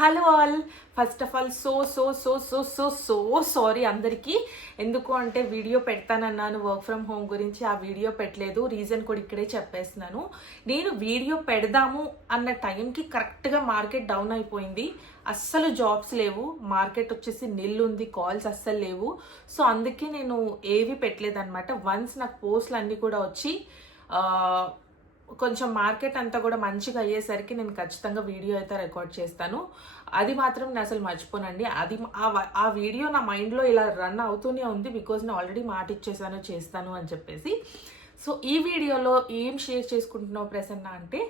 Hello all. First of all so sorry అందరికీ. ఎందుకు అంటే వీడియో పెడతానన్నాను వర్క్ ఫ్రమ్ హోమ్ గురించి, ఆ వీడియో పెట్టలేదు. రీజన్ కూడా ఇక్కడే చెప్పేస్తున్నాను. నేను వీడియో పెడదాము అన్న టైంకి కరెక్ట్గా మార్కెట్ డౌన్ అయిపోయింది. అస్సలు జాబ్స్ లేవు, మార్కెట్ వచ్చేసి నిల్ ఉంది, కాల్స్ అస్సలు లేవు. సో అందుకే నేను ఏవి పెట్టలేదు అనమాట. వన్స్ నాకు పోస్టులు అన్నీ కూడా వచ్చి కొంచెం మార్కెట్ అంతా కూడా మంచిగా అయ్యేసరికి నేను ఖచ్చితంగా వీడియో అయితే రికార్డ్ చేస్తాను. అది మాత్రం నేను అసలు మర్చిపోనండి. అది ఆ వీడియో నా మైండ్లో ఇలా రన్ అవుతూనే ఉంది, బికాజ్ నేను ఆల్రెడీ మాట ఇచ్చేసాను చేస్తాను అని చెప్పేసి. సో ఈ వీడియోలో ఏం షేర్ చేసుకుంటున్నావు ప్రసన్న అంటే,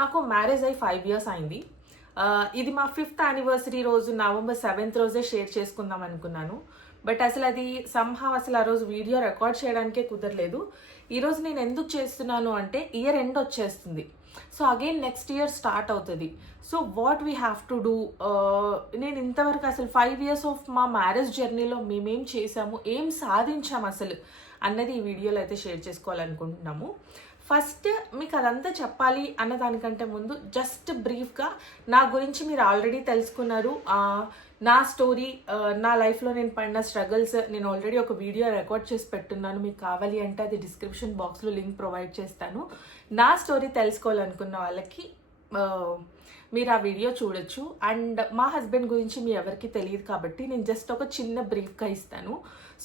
మాకు మ్యారేజ్ అయ్యి 5 years అయింది. ఇది మా 5th anniversary రోజు November 7th రోజే షేర్ చేసుకుందాం అనుకున్నాను. బట్ అసలు అది సంహవ్ అసలు ఆ రోజు వీడియో రికార్డ్ చేయడానికే కుదరలేదు. ఈరోజు నేను ఎందుకు చేస్తున్నాను అంటే, ఇయర్ ఎండ్ వచ్చేస్తుంది. So again next year start అవుతుంది. So what we have to do, నేను ఇంతవరకు అసలు 5 years ఆఫ్ మా మ్యారేజ్ జర్నీలో మేమేం చేసాము, ఏం సాధించాము అసలు అన్నది ఈ వీడియోలో అయితే షేర్ చేసుకోవాలనుకుంటున్నాము. ఫస్ట్ మీకు అదంతా చెప్పాలి అన్న దానికంటే ముందు జస్ట్ బ్రీఫ్గా నా గురించి మీరు ఆల్రెడీ తెలుసుకున్నారు. నా స్టోరీ, నా లైఫ్లో నేను పడిన స్ట్రగుల్స్ నేను ఆల్రెడీ ఒక వీడియో రికార్డ్ చేసి పెట్టున్నాను. మీకు కావాలి అంటే అది డిస్క్రిప్షన్ బాక్స్లో లింక్ ప్రొవైడ్ చేస్తాను. నా స్టోరీ తెలుసుకోవాలనుకున్న వాళ్ళకి మీరు ఆ వీడియో చూడొచ్చు. అండ్ మా హస్బెండ్ గురించి మీ ఎవరికి తెలియదు కాబట్టి నేను జస్ట్ ఒక చిన్న బ్రీఫ్గా ఇస్తాను,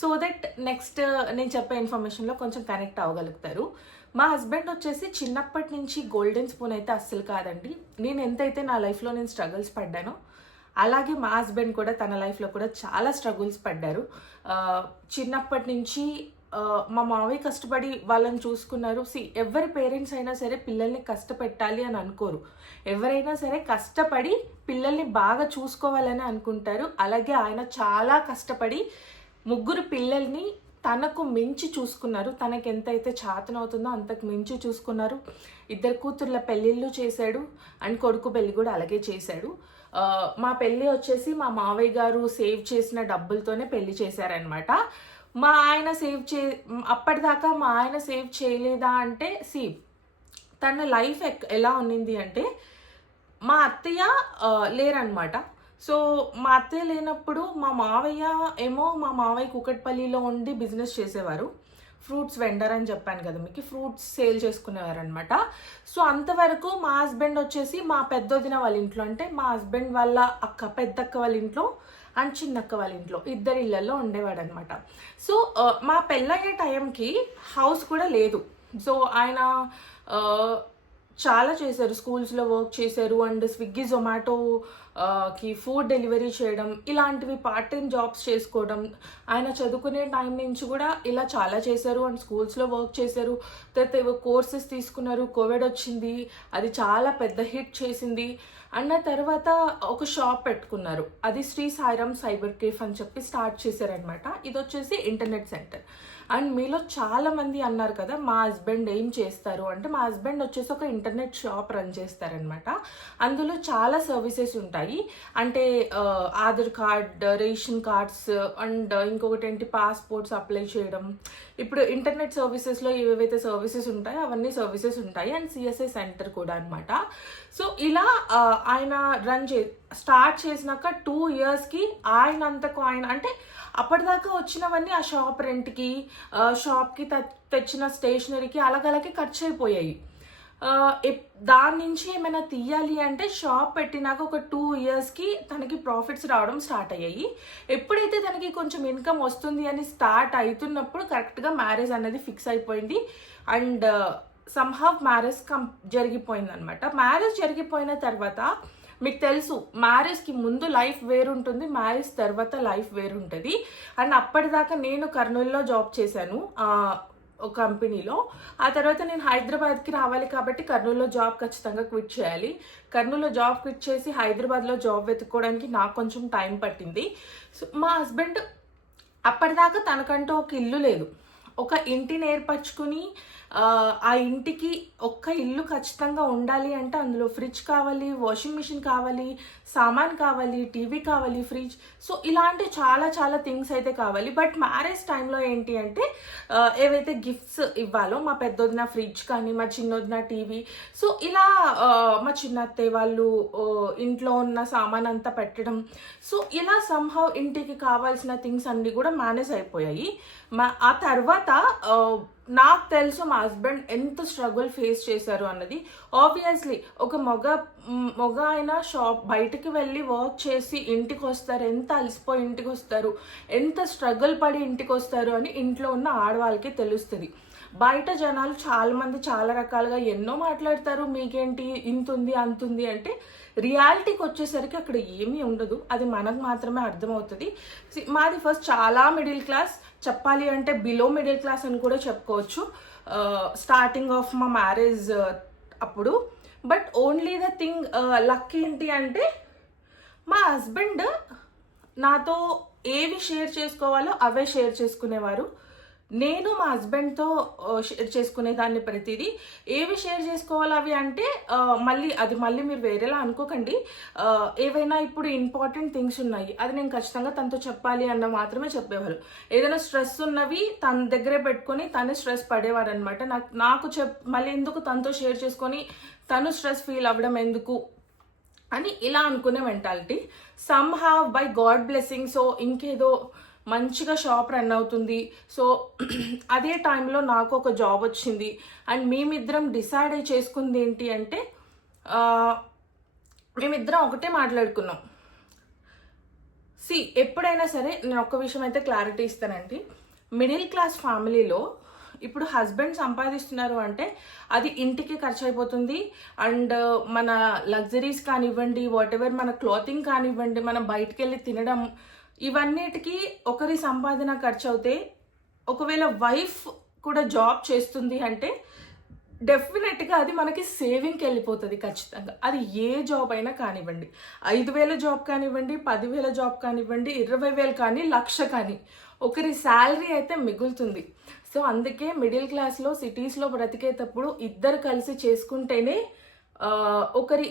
సో దట్ నెక్స్ట్ నేను చెప్పే ఇన్ఫర్మేషన్లో కొంచెం కనెక్ట్ అవ్వగలుగుతారు. మా హస్బెండ్ వచ్చేసి చిన్నప్పటి నుంచి గోల్డెన్ స్పూన్ అయితే అస్సలు కాదండి. నేను ఎంతైతే నా లైఫ్లో నేను స్ట్రగుల్స్ పడ్డానో, అలాగే మా హస్బెండ్ కూడా తన లైఫ్లో కూడా చాలా స్ట్రగుల్స్ పడ్డారు. చిన్నప్పటి నుంచి మా మావయ్య కష్టపడి వాళ్ళని చూసుకున్నారు. ఎవరి పేరెంట్స్ అయినా సరే పిల్లల్ని కష్టపెట్టాలి అని అనుకోరు. ఎవరైనా సరే కష్టపడి పిల్లల్ని బాగా చూసుకోవాలని అనుకుంటారు. అలాగే ఆయన చాలా కష్టపడి 3 పిల్లల్ని తనకు మించి చూసుకున్నారు. తనకు ఎంతైతే చేతనవుతుందో అంతకు మించి చూసుకున్నారు. 2 కూతుర్ల పెళ్ళిళ్ళు చేశాడు అండ్ కొడుకు పెళ్ళి కూడా అలాగే చేశాడు. మా పెళ్ళి వచ్చేసి మా మావయ్య గారు సేవ్ చేసిన డబ్బులతోనే పెళ్లి చేశారనమాట. మా ఆయన అప్పటిదాకా మా ఆయన సేవ్ చేయలేదా అంటే, తన లైఫ్ ఎలా ఉన్నింది అంటే, మా అత్తయ్య లేరనమాట. సో మా అత్తయ్య లేనప్పుడు మా మావయ్య కుకట్పల్లిలో ఉండి బిజినెస్ చేసేవారు. ఫ్రూట్స్ వెండర్ అని చెప్పాను కదా మీకు, ఫ్రూట్స్ సేల్ చేసుకునేవారు అనమాట. సో అంతవరకు మా హస్బెండ్ వచ్చేసి మా పెద్దొదిన వాళ్ళ ఇంట్లో, అంటే మా హస్బెండ్ వాళ్ళ పెద్దక్క వాళ్ళ ఇంట్లో అండ్ చిన్నక్క వాళ్ళ ఇంట్లో, 2 ఇళ్లలో ఉండేవాడు అనమాట. సో మా పెళ్ళయ్యే టైంకి హౌస్ కూడా లేదు. సో ఆయన చాలా చేశారు, స్కూల్స్లో వర్క్ చేశారు అండ్ స్విగ్గీ జొమాటోకి ఫుడ్ డెలివరీ చేయడం, ఇలాంటివి పార్ట్ టైం జాబ్స్ చేసుకోవడం. ఆయన చదువుకునే టైం నుంచి కూడా ఇలా చాలా చేశారు అండ్ స్కూల్స్లో వర్క్ చేశారు. తర్వాత కోర్సెస్ తీసుకున్నారు. కోవిడ్ వచ్చింది, అది చాలా పెద్ద హిట్ చేసింది. అన్న తర్వాత ఒక షాప్ పెట్టుకున్నారు, అది శ్రీ సాయిరామ్ సైబర్ కేఫ్ అని చెప్పి స్టార్ట్ చేశారనమాట. ఇది వచ్చేసి ఇంటర్నెట్ సెంటర్. అండ్ మీలో చాలా మంది అన్నారు కదా మా హస్బెండ్ ఏం చేస్తారు అంటే, మా హస్బెండ్ వచ్చేసి ఒక ఇంటర్నెట్ షాప్ రన్ చేస్తారనమాట. అందులో చాలా సర్వీసెస్ ఉంటాయి. అంటే Aadhaar card, ration cards and ఇంకొకటి ఏంటి పాస్పోర్ట్స్ అప్లై చేయడం. ఇప్పుడు ఇంటర్నెట్ సర్వీసెస్లో ఏవైతే సర్వీసెస్ ఉంటాయో అవన్నీ సర్వీసెస్ ఉంటాయి. అండ్ సిఎస్ఐ సెంటర్ కూడా అనమాట. సో ఇలా ఆయన స్టార్ట్ చేసినాక 2 yearsకి ఆయన అంటే అప్పటిదాకా వచ్చినవన్నీ ఆ షాప్ రెంట్కి, షాప్కి తెచ్చిన స్టేషనరీకి అలాగలాగే ఖర్చు అయిపోయాయి. దాని నుంచి ఏమైనా తీయాలి అంటే షాప్ పెట్టినాక ఒక 2 yearsకి తనకి ప్రాఫిట్స్ రావడం స్టార్ట్ అయ్యాయి. ఎప్పుడైతే తనకి కొంచెం ఇన్కమ్ వస్తుంది అని స్టార్ట్ అవుతున్నప్పుడు కరెక్ట్గా మ్యారేజ్ అనేది ఫిక్స్ అయిపోయింది. అండ్ సంహవ్ మ్యారేజ్ జరిగిపోయింది అనమాట. మ్యారేజ్ జరిగిపోయిన తర్వాత మీకు తెలుసు, మ్యారేజ్కి ముందు లైఫ్ వేరుంటుంది, మ్యారేజ్ తర్వాత లైఫ్ వేరుంటుంది. అండ్ అప్పటిదాకా నేను కర్నూలులో జాబ్ చేశాను ఒక కంపెనీలో. ఆ తర్వాత నేను హైదరాబాద్కి రావాలి కాబట్టి కర్నూలులో జాబ్ ఖచ్చితంగా క్విట్ చేయాలి. కర్నూలులో జాబ్ క్విట్ చేసి హైదరాబాద్లో జాబ్ వెతుక్కోవడానికి నాకు కొంచెం టైం పట్టింది. సో మా హస్బెండ్ అప్పటిదాకా తనకంటూ ఒక ఇల్లు లేదు. ఒక ఇంటిని ఏర్పరచుకుని ఆ ఇంటికి ఒక్క ఇల్లు ఖచ్చితంగా ఉండాలి అంటే అందులో ఫ్రిడ్జ్ కావాలి, వాషింగ్ మిషన్ కావాలి, సామాన్ కావాలి, టీవీ కావాలి, ఫ్రిడ్జ్. సో ఇలాంటి చాలా చాలా థింగ్స్ అయితే కావాలి. బట్ మ్యారేజ్ టైంలో ఏంటి అంటే ఏవైతే గిఫ్ట్స్ ఇవ్వాలో, మా పెద్దొదిన ఫ్రిడ్జ్ కానీ, మా చిన్నొదిన టీవీ, సో ఇలా మా చిన్నత్తయ్య వాళ్ళు ఇంట్లో ఉన్న సామాన్ అంతా పెట్టడం, సో ఇలా సంహౌ ఇంటికి కావాల్సిన థింగ్స్ అన్నీ కూడా మేనేజ్ అయిపోయాయి. ఆ తర్వాత నాకు తెలుసు మా హస్బెండ్ ఎంత స్ట్రగుల్ ఫేస్ చేశారు అన్నది. ఆబ్వియస్లీ ఒక మగ ఆయన బయటికి వెళ్ళి వర్క్ చేసి ఇంటికి వస్తారు, ఎంత అలసిపోయి ఇంటికి వస్తారు, ఎంత స్ట్రగుల్ పడి ఇంటికి వస్తారు అని ఇంట్లో ఉన్న ఆడవాళ్ళకి తెలుస్తుంది. బయట జనాలు చాలా మంది చాలా రకాలుగా ఎన్నో మాట్లాడతారు, మీకేంటి ఇంతుంది అంతుంది అంటే రియాలిటీకి వచ్చేసరికి అక్కడ ఏమీ ఉండదు. అది మనకు మాత్రమే అర్థమవుతుంది. మాది ఫస్ట్ చాలా మిడిల్ క్లాస్, చెప్పాలి అంటే బిలో మిడిల్ క్లాస్ అని కూడా చెప్పుకోవచ్చు స్టార్టింగ్ ఆఫ్ మా మ్యారేజ్ అప్పుడు. But only the thing luck ఏంటి అంటే మా హస్బెండ్ నాతో ఏవి షేర్ చేసుకోవాలో అవే షేర్ చేసుకునేవారు. నేను మా హస్బెండ్తో షేర్ చేసుకునేదాన్ని ప్రతిదీ. ఏవి షేర్ చేసుకోవాలి అవి అంటే మళ్ళీ మీరు వేరేలా అనుకోకండి. ఏవైనా ఇప్పుడు ఇంపార్టెంట్ థింగ్స్ ఉన్నాయి, అది నేను ఖచ్చితంగా తనతో చెప్పాలి అన్న మాత్రమే చెప్పేవారు. ఏదైనా స్ట్రెస్ ఉన్నవి తన దగ్గరే పెట్టుకొని తనే స్ట్రెస్ పడేవారు అనమాట. నాకు మళ్ళీ ఎందుకు తనతో షేర్ చేసుకొని తను స్ట్రెస్ ఫీల్ అవ్వడం ఎందుకు అని ఇలా అనుకునే mentality. Some have by God blessing so ఇంకేదో మంచిగా షాప్ రన్ అవుతుంది. సో అదే టైంలో నాకు ఒక జాబ్ వచ్చింది. అండ్ మేమిద్దరం డిసైడ్ అయి చేసుకుంది ఏంటి అంటే మేమిద్దరం ఒకటే మాట్లాడుకున్నాం. ఎప్పుడైనా సరే నేను ఒక్క విషయం అయితే క్లారిటీ ఇస్తానండి. మిడిల్ క్లాస్ ఫ్యామిలీలో ఇప్పుడు హస్బెండ్ సంపాదిస్తున్నారు అంటే అది ఇంటికి ఖర్చు అయిపోతుంది. అండ్ మన లగ్జరీస్ కానివ్వండి, వాట్ ఎవర్ మన క్లాతింగ్ కానివ్వండి, మనం బయటికి వెళ్ళి తినడం, ఇవన్నిటికీ ఒకరి సంపాదన ఖర్చు అవుతే, ఒకవేళ వైఫ్ కూడా జాబ్ చేస్తుంది అంటే డెఫినెట్గా అది మనకి సేవింగ్కి వెళ్ళిపోతుంది ఖచ్చితంగా. అది ఏ జాబ్ అయినా కానివ్వండి, 5,000 జాబ్ కానివ్వండి, 10,000 జాబ్ కానివ్వండి, 20,000 కానీ, 1,00,000 కానీ, ఒకరి శాలరీ అయితే మిగులుతుంది. సో అందుకే మిడిల్ క్లాస్లో సిటీస్లో బ్రతికేటప్పుడు ఇద్దరు కలిసి చేసుకుంటేనే ఒకరి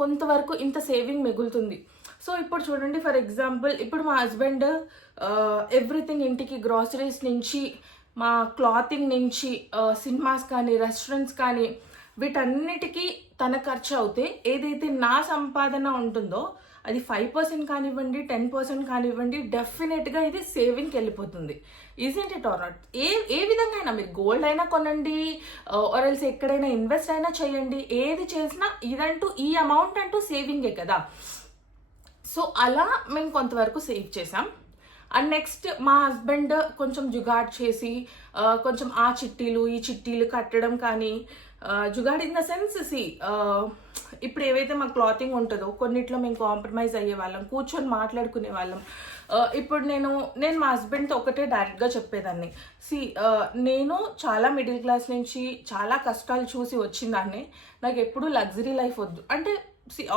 కొంతవరకు ఇంత సేవింగ్ మిగులుతుంది. సో ఇప్పుడు చూడండి, ఫర్ ఎగ్జాంపుల్ ఇప్పుడు మా హస్బెండ్ ఎవ్రీథింగ్ ఇంటికి గ్రాసరీస్ నుంచి, మా క్లాతింగ్ నుంచి, సినిమాస్ కానీ, రెస్టారెంట్స్ కానీ, వీటన్నిటికీ తన ఖర్చు అవుతే ఏదైతే నా సంపాదన ఉంటుందో అది 5% కానివ్వండి, 10% కానివ్వండి, డెఫినెట్గా ఇది సేవింగ్కి వెళ్ళిపోతుంది. Isn't it or not? ఏ విధంగా అయినా మీరు గోల్డ్ అయినా కొనండి, ఆర్ఎల్స్ ఎక్కడైనా ఇన్వెస్ట్ అయినా చేయండి, ఏది చేసినా ఇదంటూ ఈ అమౌంట్ అంటూ సేవింగే కదా. సో అలా మేము కొంతవరకు సేవ్ చేసాం. అండ్ నెక్స్ట్ మా హస్బెండ్ కొంచెం జుగాడ్ చేసి కొంచెం ఆ చిట్టీలు ఈ చిట్టీలు కట్టడం కానీ, జుగాడ్ ఇన్ ద సెన్స్ ఇప్పుడు ఏవైతే మా క్లాతింగ్ ఉంటుందో కొన్నిట్లో మేము కాంప్రమైజ్ అయ్యే వాళ్ళం, కూర్చొని మాట్లాడుకునే వాళ్ళం. ఇప్పుడు నేను మా హస్బెండ్తో ఒకటే డైరెక్ట్గా చెప్పేదాన్ని, నేను చాలా మిడిల్ క్లాస్ నుంచి చాలా కష్టాలు చూసి వచ్చిందాన్ని, నాకు ఎప్పుడూ లగ్జరీ లైఫ్ వద్దు. అంటే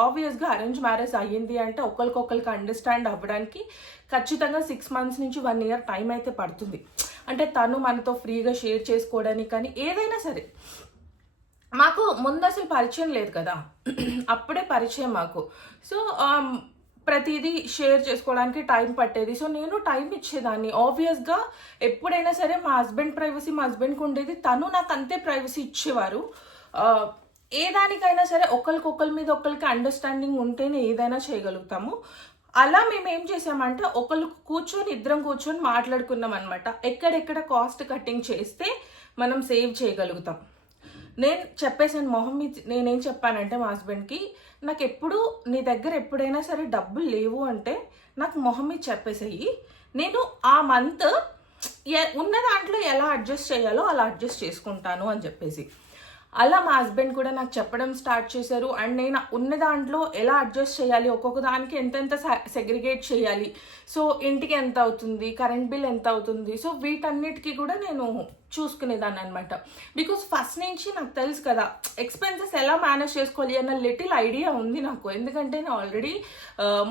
ఆబ్వియస్గా అరేంజ్ మ్యారేజ్ అయ్యింది అంటే ఒకరికొకరికి అండర్స్టాండ్ అవ్వడానికి ఖచ్చితంగా 6 months నుంచి 1 year టైం అయితే పడుతుంది. అంటే తను మనతో ఫ్రీగా షేర్ చేసుకోవడానికి కానీ ఏదైనా సరే. మాకు ముందు అసలు పరిచయం లేదు కదా, అప్పుడే పరిచయం మాకు. సో ప్రతిదీ షేర్ చేసుకోవడానికి టైం పట్టేది. సో నేను టైం ఇచ్చేదాన్ని. ఆబ్వియస్గా ఎప్పుడైనా సరే మా హస్బెండ్ ప్రైవసీ మా హస్బెండ్కి ఉండేది, తను నాకు అంతే ప్రైవసీ ఇచ్చేవారు. ఏ దానికైనా సరే ఒకరి మీద ఒకరికి అండర్స్టాండింగ్ ఉంటేనే ఏదైనా చేయగలుగుతాము. అలా మేము ఏం చేసామంటే ఇద్దరం కూర్చొని మాట్లాడుకున్నాం అనమాట. ఎక్కడెక్కడ కాస్ట్ కట్టింగ్ చేస్తే మనం సేవ్ చేయగలుగుతాం. నేను చెప్పేసాను మొహం మీద, నేనేం చెప్పానంటే మా హస్బెండ్కి, నాకు ఎప్పుడు నీ దగ్గర ఎప్పుడైనా సరే డబ్బులు లేవు అంటే నాకు మొహం మీద చెప్పేసేయి, నేను ఆ మంత్ ఉన్న దాంట్లో ఎలా అడ్జస్ట్ చేయాలో అలా అడ్జస్ట్ చేసుకుంటాను అని చెప్పేసి. అలా మా హస్బెండ్ కూడా నాకు చెప్పడం స్టార్ట్ చేశారు. అండ్ నేను ఉన్న దాంట్లో ఎలా అడ్జస్ట్ చేయాలి, ఒక్కొక్క దానికి ఎంతెంత సెగ్రిగేట్ చేయాలి, సో ఇంటికి ఎంత అవుతుంది, కరెంట్ బిల్ ఎంత అవుతుంది, సో వీటన్నిటికీ కూడా నేను చూసుకునేదాన్ని అనమాట. బికాస్ ఫస్ట్ నుంచి నాకు తెలుసు కదా ఎక్స్పెన్సెస్ ఎలా మేనేజ్ చేసుకోవాలి అన్న లిటిల్ ఐడియా ఉంది నాకు. ఎందుకంటే నేను ఆల్రెడీ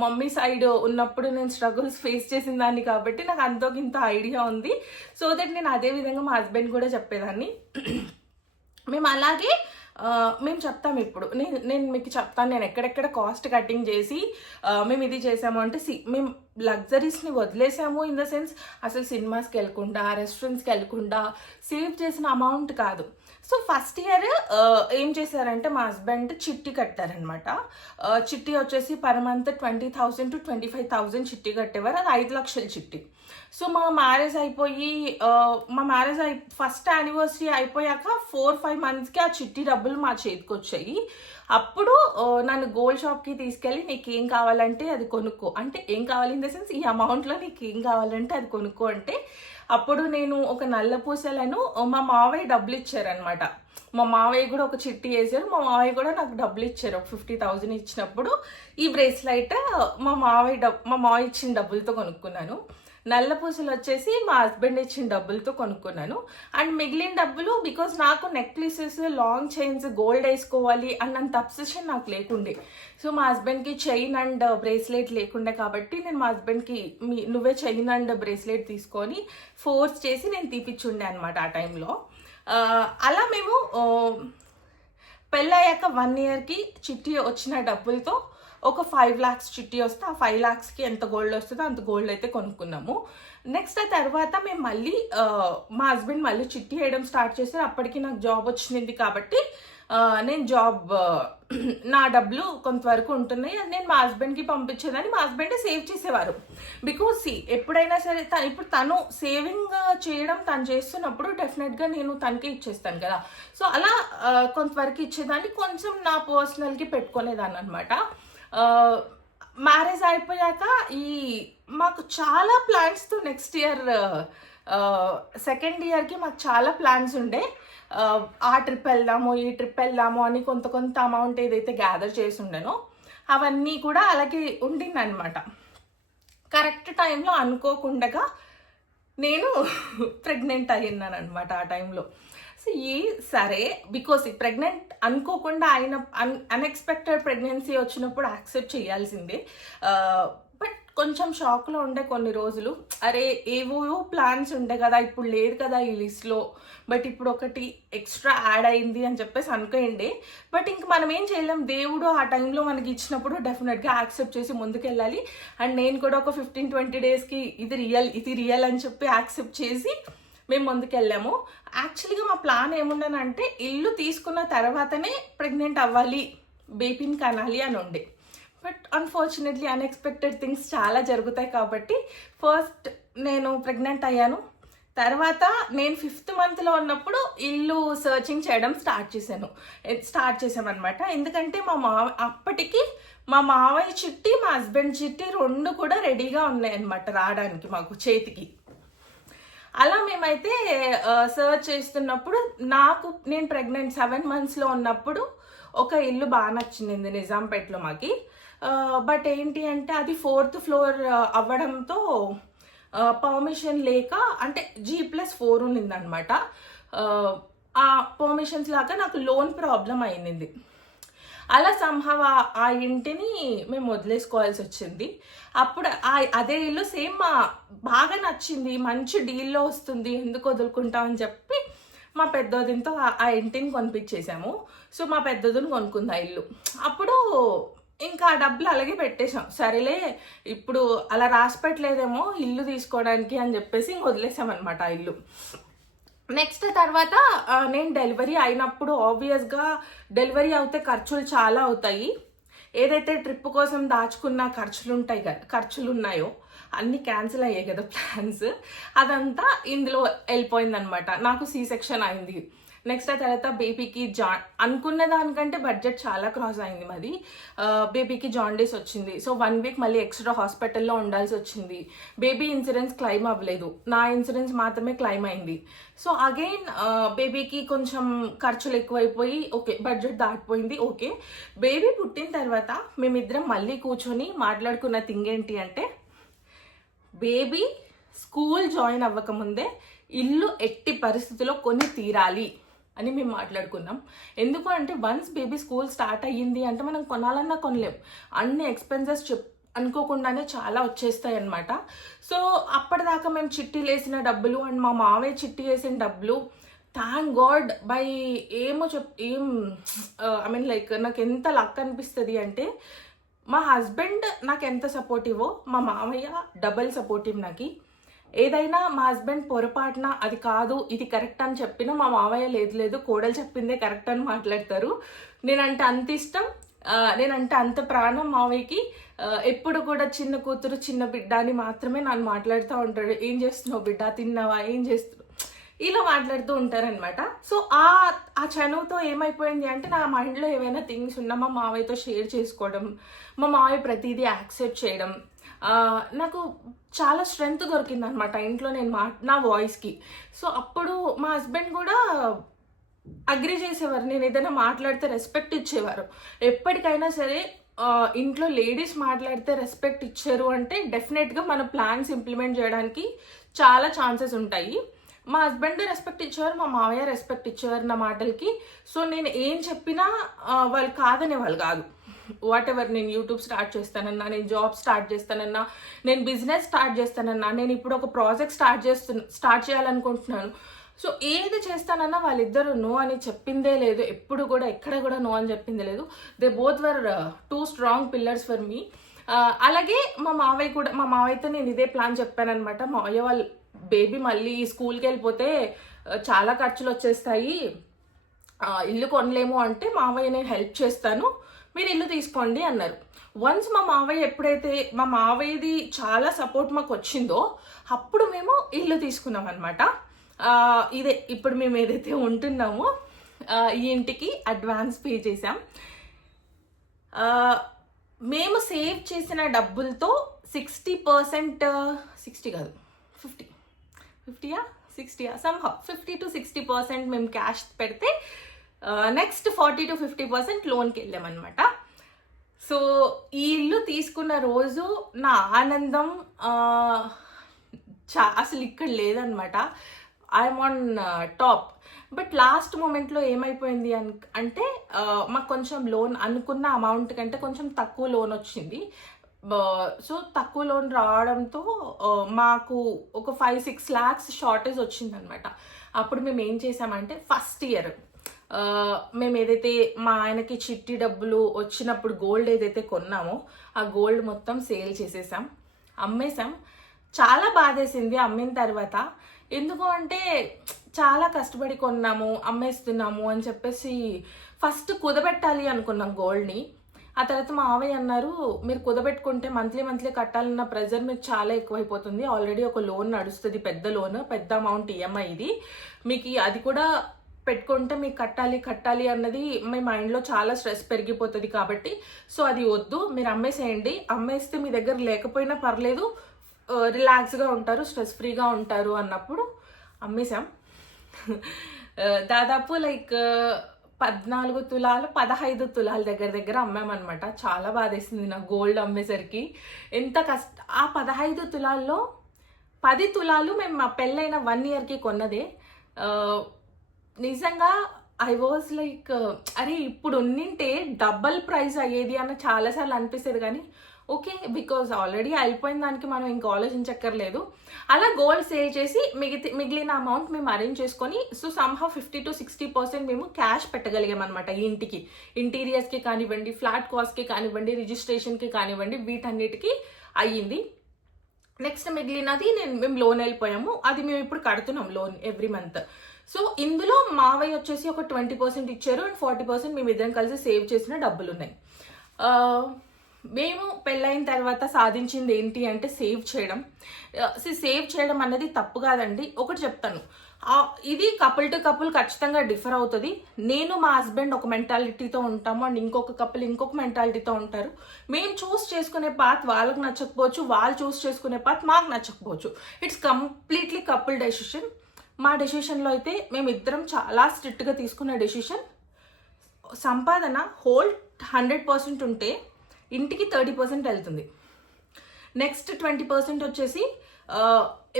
మమ్మీ సైడ్ ఉన్నప్పుడు నేను స్ట్రగుల్స్ ఫేస్ చేసిన దాన్ని కాబట్టి నాకు అంతో ఇంత ఐడియా ఉంది. సో దట్ నేను అదే విధంగా మా హస్బెండ్ కూడా చెప్పేదాన్ని. మేము అలాగే మేము చెప్తాం. ఇప్పుడు నేను మీకు చెప్తాను నేను ఎక్కడెక్కడ కాస్ట్ కటింగ్ చేసి మేము ఇది చేసాము అంటే మేము లగ్జరీస్ని వదిలేసాము ఇన్ ద సెన్స్ అసలు సినిమాస్కి వెళ్ళకుండా రెస్టారెంట్స్కి వెళ్ళకుండా సేవ్ చేసిన అమౌంట్ కాదు. సో ఫస్ట్ ఇయర్ ఏం చేశారంటే మా హస్బెండ్ చిట్టి కట్టారనమాట. చిట్టి వచ్చేసి పర్ మంత్ 20,000 to 25,000 చిట్టి కట్టేవారు. అది 5 లక్షల చిట్టి. సో మా మ్యారేజ్ అయిపోయి ఫస్ట్ యానివర్సరీ అయిపోయాక 4-5 monthsకి ఆ చిట్టి డబ్బులు మా చేతికి వచ్చాయి. అప్పుడు నన్ను గోల్డ్ షాప్కి తీసుకెళ్ళి నీకు ఏం కావాలంటే అది కొనుక్కో, అంటే ఏం కావాలి ఇన్ ద సెన్స్ ఈ అమౌంట్లో నీకు ఏం కావాలంటే అది కొనుక్కో అంటే అప్పుడు నేను ఒక నల్ల పూసలను మా మావయ్య డబ్బులు ఇచ్చారనమాట. మా మావయ్య కూడా ఒక చిట్టి వేసారు. మా మావయ్య కూడా నాకు డబ్బులు ఇచ్చారు. ఒక 50,000 ఇచ్చినప్పుడు ఈ బ్రేస్లైట్ మా మావయ్య ఇచ్చిన డబ్బులతో కొనుక్కున్నాను. నల్ల పూసలు వచ్చేసి మా హస్బెండ్ ఇచ్చిన డబ్బులతో కొనుక్కున్నాను. అండ్ మిగిలిన డబ్బులు బికాజ్ నాకు నెక్లెసెస్, లాంగ్ చైన్స్, గోల్డ్ వేసుకోవాలి అన్నంత అబ్సెషన్ నాకు లేకుండే. సో మా హస్బెండ్కి చైన్ అండ్ బ్రేస్లెట్ లేకుండే కాబట్టి నేను మా హస్బెండ్కి నువ్వే చైన్ అండ్ బ్రేస్లెట్ తీసుకొని ఫోర్స్ చేసి నేను తీపిచ్చుండే అనమాట ఆ టైంలో. అలా మేము పెళ్ళయ్యాక 1 yearకి చిట్టి వచ్చిన డబ్బులతో ఒక 5 lakhs చిట్టి వస్తే ఆ 5 lakhsకి ఎంత గోల్డ్ వస్తుందో అంత గోల్డ్ అయితే కొనుక్కున్నాము. నెక్స్ట్ ఆ తర్వాత మేము మళ్ళీ మా హస్బెండ్ మళ్ళీ చిట్టి వేయడం స్టార్ట్ చేశారు. అప్పటికి నాకు జాబ్ వచ్చింది కాబట్టి నేను నా డబ్బులు కొంతవరకు ఉంటున్నాయి, నేను మా హస్బెండ్కి పంపించేదాన్ని. మా హస్బెండ్ సేవ్ చేసేవారు. బికాజ్ ఎప్పుడైనా సరే ఇప్పుడు తను సేవింగ్ చేయడం తను చేస్తున్నప్పుడు డెఫినెట్గా నేను తనకే ఇచ్చేస్తాను కదా. సో అలా కొంతవరకు ఇచ్చేదాన్ని, కొంచెం నా పర్సనల్కి పెట్టుకునేదాన్ని అనమాట. మ్యారేజ్ అయిపోయాక మాకు చాలా ప్లాన్స్తో నెక్స్ట్ ఇయర్ సెకండ్ ఇయర్కి మాకు చాలా ప్లాన్స్ ఉండే. ఆ ట్రిప్ వెళ్దాము, ఈ ట్రిప్ వెళ్దాము అని కొంత అమౌంట్ ఏదైతే గ్యాదర్ చేసి ఉండేనో అవన్నీ కూడా అలాగే ఉండిందనమాట. కరెక్ట్ టైంలో అనుకోకుండా నేను ప్రెగ్నెంట్ అయ్యిన్నాను అనమాట ఆ టైంలో. సో సరే బికాస్ ప్రెగ్నెంట్ అనుకోకుండా అన్ఎక్స్పెక్టెడ్ ప్రెగ్నెన్సీ వచ్చినప్పుడు యాక్సెప్ట్ చేయాల్సిందే. బట్ కొంచెం షాక్లో ఉండే కొన్ని రోజులు. అరే ఏవో ప్లాన్స్ ఉండే కదా, ఇప్పుడు లేదు కదా ఈ లిస్ట్లో, బట్ ఇప్పుడు ఒకటి ఎక్స్ట్రా యాడ్ అయింది అని చెప్పేసి అనుకోండి. బట్ ఇంక మనం ఏం చేయలేం, దేవుడు ఆ టైంలో మనకి ఇచ్చినప్పుడు డెఫినెట్గా యాక్సెప్ట్ చేసి ముందుకెళ్ళాలి. అండ్ నేను కూడా ఒక 15-20 daysకి ఇది రియల్ అని చెప్పి యాక్సెప్ట్ చేసి మేము ముందుకెళ్ళాము. యాక్చువల్గా మా ప్లాన్ ఏముండనంటే ఇల్లు తీసుకున్న తర్వాతనే ప్రెగ్నెంట్ అవ్వాలి, బేబీని కనాలి అని ఉండే. బట్ అన్ఫార్చునేట్లీ అన్ఎక్స్పెక్టెడ్ థింగ్స్ చాలా జరుగుతాయి కాబట్టి ఫస్ట్ నేను ప్రెగ్నెంట్ అయ్యాను. తర్వాత నేను 5th monthలో ఉన్నప్పుడు ఇల్లు సర్చింగ్ చేయడం స్టార్ట్ చేసామన్నమాట. ఎందుకంటే అప్పటికి మా మావయ్య చిట్టి, మా హస్బెండ్ చిట్టి 2 కూడా రెడీగా ఉన్నాయన్నమాట రావడానికి మాకు చేతికి. అలా మేమైతే సర్చ్ చేస్తున్నప్పుడు నేను ప్రెగ్నెంట్ 7 monthsలో ఉన్నప్పుడు ఒక ఇల్లు బాగా నచ్చింది నిజాంపేటలో మాకి. బట్ ఏంటి అంటే అది 4th floor అవ్వడంతో పర్మిషన్ లేక, అంటే G+4 ఉన్నిందనమాట. ఆ పర్మిషన్స్ లాగా నాకు లోన్ ప్రాబ్లం అయింది. అలా సంహవ్ ఆ ఇంటిని మేము వదిలేసుకోవాల్సి వచ్చింది. అప్పుడు అదే ఇల్లు సేమ్ బాగా నచ్చింది, మంచి డీల్లో వస్తుంది, ఎందుకు వదులుకుంటామని చెప్పి మా పెద్దోదితో ఆ ఇంటిని కొనిపించేసాము. సో మా పెద్దోదిని కొనుక్కుంది ఆ ఇల్లు. అప్పుడు ఇంకా ఆ డబ్బులు అలాగే పెట్టేశాం. సరేలే ఇప్పుడు అలా రాసి పెట్టలేదేమో ఇల్లు తీసుకోవడానికి అని చెప్పేసి ఇంక వదిలేసామన్నమాట ఆ ఇల్లు. నెక్స్ట్ తర్వాత నేను డెలివరీ అయినప్పుడు ఆబ్వియస్గా డెలివరీ అవుతే ఖర్చులు చాలా అవుతాయి. ఏదైతే ట్రిప్ కోసం దాచుకున్న ఖర్చులు ఉన్నాయో అన్నీ క్యాన్సిల్ అయ్యాయి కదా ప్లాన్స్, అదంతా ఇందులో వెళ్ళిపోయిందనమాట. నాకు C-section అయింది. నెక్స్ట్ ఆ తర్వాత బేబీకి అనుకున్న దానికంటే బడ్జెట్ చాలా క్రాస్ అయింది మాది. బేబీకి జాండీస్ వచ్చింది. సో 1 వీక్ మళ్ళీ ఎక్స్ట్రా హాస్పిటల్లో ఉండాల్సి వచ్చింది. బేబీ ఇన్సూరెన్స్ క్లెయిమ్ అవ్వలేదు, నా ఇన్సూరెన్స్ మాత్రమే క్లెయిమ్ అయింది. సో అగైన్ బేబీకి కొంచెం ఖర్చులు ఎక్కువైపోయి ఓకే బడ్జెట్ దాటిపోయింది. ఓకే, బేబీ పుట్టిన తర్వాత మేమిద్దరం మళ్ళీ కూర్చొని మాట్లాడుకున్న థింగ్ ఏంటి అంటే, బేబీ స్కూల్ జాయిన్ అవ్వకముందే ఇల్లు ఎట్టి పరిస్థితుల్లో కొని తీరాలి అని మేము మాట్లాడుకున్నాం. ఎందుకు అంటే వన్స్ బేబీ స్కూల్ స్టార్ట్ అయ్యింది అంటే మనం కొనాలన్నా కొనలేం, అన్ని ఎక్స్పెన్సెస్ అనుకోకుండానే చాలా వచ్చేస్తాయి అనమాట. సో అప్పటిదాకా మేము చిట్టీలు వేసిన డబ్బులు అండ్ మా మావయ్య చిట్టి వేసిన డబ్బులు, thank God by I mean like నాకు ఎంత లక్ అనిపిస్తుంది అంటే, మా హస్బెండ్ నాకు ఎంత సపోర్టివో మా మామయ్య డబల్ సపోర్టివ్. నాకు ఏదైనా మా హస్బెండ్ పొరపాటున అది కాదు ఇది కరెక్ట్ అని చెప్పినా మా మామయ్య లేదు కోడలు చెప్పిందే కరెక్ట్ అని మాట్లాడతారు. నేనంటే అంత ఇష్టం, నేనంటే అంత ప్రాణం మావయ్యకి. ఎప్పుడు కూడా చిన్న కూతురు చిన్న బిడ్డ అని మాత్రమే నన్ను మాట్లాడుతూ ఉంటాడు. ఏం చేస్తున్నావు బిడ్డ, తిన్నావా, ఏం చేస్తున్నావు, ఇలా మాట్లాడుతూ ఉంటారనమాట. సో ఆ చనువుతో ఏమైపోయింది అంటే, నా మైండ్లో ఏవైనా థింగ్స్ ఉన్నా మా మావయ్యతో షేర్ చేసుకోవడం, మా మావయ్య ప్రతిదీ యాక్సెప్ట్ చేయడం, నాకు చాలా స్ట్రెంగ్త్ దొరికింది అనమాట ఇంట్లో నేను నా వాయిస్కి. సో అప్పుడు మా హస్బెండ్ కూడా అగ్రి చేసేవారు, నేను ఏదైనా మాట్లాడితే రెస్పెక్ట్ ఇచ్చేవారు. ఎప్పటికైనా సరే ఇంట్లో లేడీస్ మాట్లాడితే రెస్పెక్ట్ ఇచ్చారు అంటే డెఫినెట్గా మన ప్లాన్స్ ఇంప్లిమెంట్ చేయడానికి చాలా ఛాన్సెస్ ఉంటాయి. మా హస్బెండ్ రెస్పెక్ట్ ఇచ్చేవారు, మా మావయ్య రెస్పెక్ట్ ఇచ్చేవారు నా మాటలకి. సో నేను ఏం చెప్పినా వాళ్ళు కాదనే వాళ్ళు కాదు. వాట్ ఎవర్, నేను యూట్యూబ్ స్టార్ట్ చేస్తానన్నా, నేను జాబ్ స్టార్ట్ చేస్తానన్నా, నేను బిజినెస్ స్టార్ట్ చేస్తానన్నా, నేను ఇప్పుడు ఒక ప్రాజెక్ట్ స్టార్ట్ చేయాలనుకుంటున్నాను, సో ఏది చేస్తానన్నా వాళ్ళిద్దరు నో అని చెప్పిందే లేదు. ఎప్పుడు కూడా ఎక్కడ కూడా నో అని చెప్పిందే లేదు. They both were 2 strong pillars for me. అలాగే మా మావయ్యతో నేను ఇదే ప్లాన్ చెప్పానమాట. మా మావయ్య వాళ్ళ బేబీ మళ్ళీ స్కూల్కి వెళ్ళిపోతే చాలా ఖర్చులు వచ్చేస్తాయి, ఇల్లు కొనలేము అంటే మావయ్య నేను హెల్ప్ చేస్తాను, మీరు ఇల్లు తీసుకోండి అన్నారు. వన్స్ మా మావయ్య ఎప్పుడైతే మా మావయ్యది చాలా సపోర్ట్ మాకు వచ్చిందో అప్పుడు మేము ఇల్లు తీసుకున్నాం అనమాట. ఇదే ఇప్పుడు మేము ఏదైతే ఉంటున్నామో ఈ ఇంటికి అడ్వాన్స్ పే చేసాం. మేము సేవ్ చేసిన డబ్బులతో 60%, 60 కాదు 50 somehow 50 to 60% మేము క్యాష్ పెడితే నెక్స్ట్ 40 to 50% లోన్కి వెళ్ళామన్నమాట. సో ఈ ఇల్లు తీసుకున్న రోజు నా ఆనందం అసలు ఇక్కడ లేదనమాట. I'm on top. But last మూమెంట్లో ఏమైపోయింది అంటే మాకు కొంచెం లోన్ అనుకున్న అమౌంట్ కంటే కొంచెం తక్కువ లోన్ వచ్చింది. సో తక్కువ లోన్ రావడంతో మాకు ఒక 5-6 lakhs షార్టేజ్ వచ్చిందనమాట. అప్పుడు మేము ఏం చేసామంటే ఫస్ట్ ఇయర్ మేము ఏదైతే మా ఆయనకి చిట్టి డబ్బులు వచ్చినప్పుడు గోల్డ్ ఏదైతే కొన్నామో ఆ గోల్డ్ మొత్తం సేల్ చేసేసాం, అమ్మేసాం. చాలా బాధేసింది అమ్మిన తర్వాత. ఎందుకు అంటే చాలా కష్టపడి కొన్నాము, అమ్మేస్తున్నాము అని చెప్పేసి ఫస్ట్ కుదబెట్టాలి అనుకున్నాం గోల్డ్ని. ఆ తర్వాత మా మావయ్య అన్నారు, మీరు కుదబెట్టుకుంటే మంత్లీ కట్టాలన్న ప్రెజర్ మీకు చాలా ఎక్కువైపోతుంది, ఆల్రెడీ ఒక లోన్ నడుస్తుంది, పెద్ద లోన్, పెద్ద అమౌంట్ ఈఎంఐ ఇది, మీకు అది కూడా పెట్టుకుంటే మీకు కట్టాలి అన్నది మీ మైండ్లో చాలా స్ట్రెస్ పెరిగిపోతుంది కాబట్టి సో అది వద్దు, మీరు అమ్మేసేయండి. అమ్మేస్తే మీ దగ్గర లేకపోయినా పర్లేదు, రిలాక్స్గా ఉంటారు, స్ట్రెస్ ఫ్రీగా ఉంటారు అన్నప్పుడు అమ్మేసాం. దాదాపు లైక్ 14 తులాలు 15 తులాల దగ్గర అమ్మామన్నమాట. చాలా బాధేసింది నాకు గోల్డ్ అమ్మేసరికి. ఎంత ఆ 15 తులాల్లో 10 తులాలు మేము మా పెళ్ళైన 1 yearకి కొన్నదే. నిజంగా ఐ వాజ్ లైక్ అరే ఇప్పుడు ఉన్నింటే డబల్ ప్రైస్ అయ్యేది అన్న చాలాసార్లు అనిపిస్తుంది. కానీ ఓకే, బికాజ్ ఆల్రెడీ అయిపోయిన దానికి మనం ఇంకా ఆలోచించక్కర్లేదు. అలా గోల్డ్ సేల్ చేసి మిగిలిన అమౌంట్ మేము అరేంజ్ చేసుకొని సో సమ్హౌ 50 to 60% మేము క్యాష్ పెట్టగలిగామన్నమాట. ఈ ఇంటికి ఇంటీరియర్స్కి కానివ్వండి, ఫ్లాట్ కాస్ట్కి కానివ్వండి, రిజిస్ట్రేషన్కి కానివ్వండి, వీటన్నిటికీ అయ్యింది. నెక్స్ట్ మిగిలినది మేము లోన్ వెళ్ళిపోయాము, అది మేము ఇప్పుడు కడుతున్నాం లోన్ ఎవ్రీ మంత్. సో ఇందులో మావయ్య వచ్చేసి ఒక 20% ఇచ్చారు అండ్ 40% మేము ఇద్దరం కలిసి సేవ్ చేసిన డబ్బులు ఉన్నాయి. మేము పెళ్ళైన తర్వాత సాధించింది ఏంటి అంటే సేవ్ చేయడం. సేవ్ చేయడం అన్నది తప్పు కాదండి. ఒకటి చెప్తాను, ఇది కపుల్ టు కపుల్ ఖచ్చితంగా డిఫర్ అవుతుంది. నేను మా హస్బెండ్ ఒక మెంటాలిటీతో ఉంటాము అండ్ ఇంకొక కపుల్ ఇంకొక మెంటాలిటీతో ఉంటారు. మేము చూస్ చేసుకునే పాత్ వాళ్ళకి నచ్చకపోవచ్చు, వాళ్ళు చూస్ చేసుకునే పాత్ మాకు నచ్చకపోవచ్చు. It's completely couple decision. మా డెసిషన్లో అయితే మేమిద్దరం చాలా స్ట్రిక్ట్గా తీసుకున్న డెసిషన్, సంపాదన హోల్ 100% ఉంటే ఇంటికి 30% వెళ్తుంది. నెక్స్ట్ 20% వచ్చేసి